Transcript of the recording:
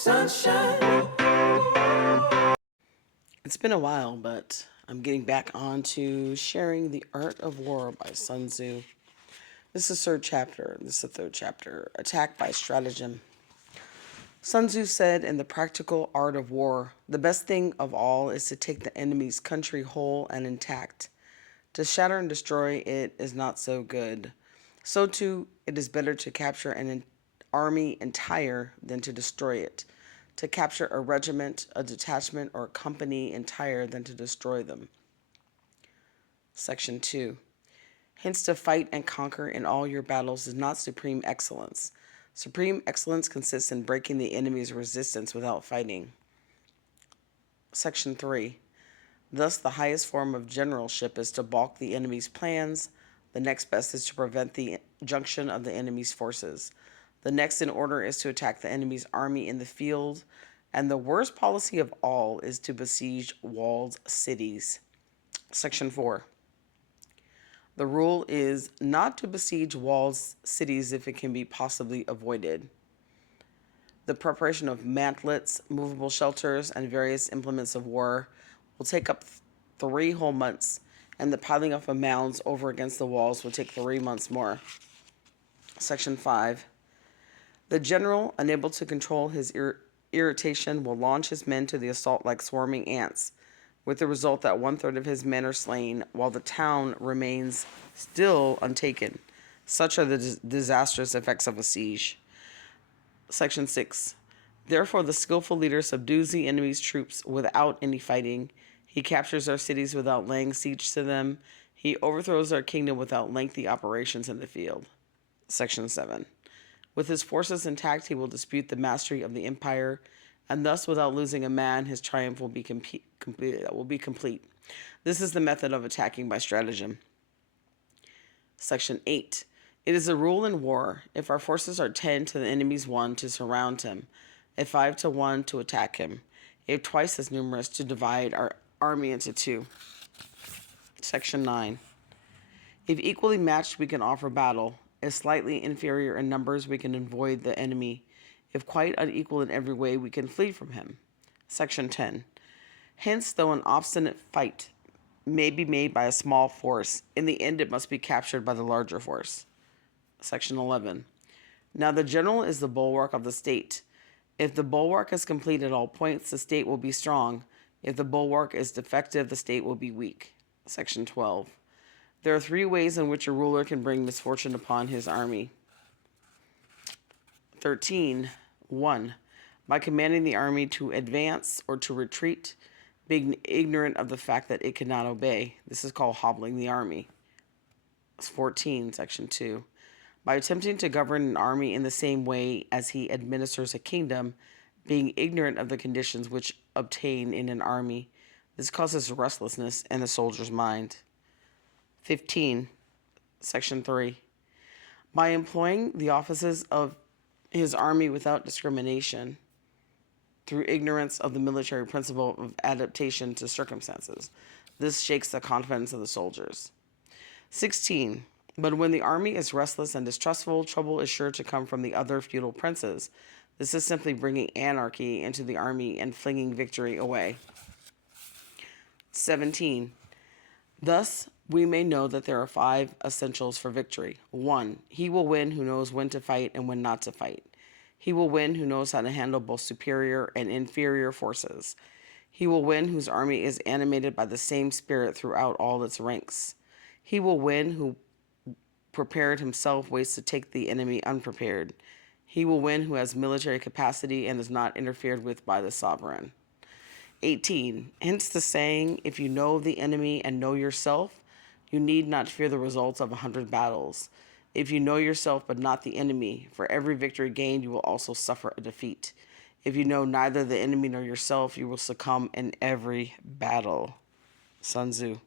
Sunshine. It's been a while, but I'm getting back on to sharing The Art of War by Sun Tzu. This is the third chapter. Attack by Stratagem. Sun Tzu said in The Practical Art of War, the best thing of all is to take the enemy's country whole and intact. To shatter and destroy it is not so good. So too, it is better to capture an army entire than to destroy it. To capture a regiment, a detachment, or a company entire than to destroy them. Section 2. Hence, to fight and conquer in all your battles is not supreme excellence. Supreme excellence consists in breaking the enemy's resistance without fighting. Section 3. Thus, the highest form of generalship is to balk the enemy's plans. The next best is to prevent the junction of the enemy's forces. The next in order is to attack the enemy's army in the field. And the worst policy of all is to besiege walled cities. Section 4. The rule is not to besiege walled cities if it can be possibly avoided. The preparation of mantlets, movable shelters, and various implements of war will take up 3 whole months, and the piling up of mounds over against the walls will take 3 months more. Section 5. The general, unable to control his irritation, will launch his men to the assault like swarming ants, with the result that 1/3 of his men are slain, while the town remains still untaken. Such are the disastrous effects of a siege. Section 6. Therefore, the skillful leader subdues the enemy's troops without any fighting. He captures our cities without laying siege to them. He overthrows our kingdom without lengthy operations in the field. Section 7. With his forces intact, he will dispute the mastery of the empire, and thus, without losing a man, his triumph will be complete. This is the method of attacking by stratagem. Section 8. It is a rule in war, if our forces are 10 to the enemy's 1, to surround him, if 5 to 1, to attack him, if twice as numerous, to divide our army into 2. Section 9. If equally matched, we can offer battle. If slightly inferior in numbers, we can avoid the enemy. If quite unequal in every way, we can flee from him. Section 10. Hence, though an obstinate fight may be made by a small force, in the end it must be captured by the larger force. Section 11. Now the general is the bulwark of the state. If the bulwark is complete at all points, the state will be strong. If the bulwark is defective, the state will be weak. Section 12. There are 3 ways in which a ruler can bring misfortune upon his army. 13. 1. By commanding the army to advance or to retreat, being ignorant of the fact that it cannot obey. This is called hobbling the army. 14. Section 2. By attempting to govern an army in the same way as he administers a kingdom, being ignorant of the conditions which obtain in an army. This causes restlessness in the soldier's mind. 15. Section 3. By employing the offices of his army without discrimination, through ignorance of the military principle of adaptation to circumstances. This shakes the confidence of the soldiers. 16. But when the army is restless and distrustful, trouble is sure to come from the other feudal princes. This is simply bringing anarchy into the army and flinging victory away. 17. Thus, we may know that there are 5 essentials for victory. 1. He will win who knows when to fight and when not to fight. He will win who knows how to handle both superior and inferior forces. He will win whose army is animated by the same spirit throughout all its ranks. He will win who prepared himself waits to take the enemy unprepared. He will win who has military capacity and is not interfered with by the sovereign. 18. Hence the saying, if you know the enemy and know yourself, you need not fear the results of 100 battles. If you know yourself but not the enemy, for every victory gained you will also suffer a defeat. If you know neither the enemy nor yourself, you will succumb in every battle. Sun Tzu.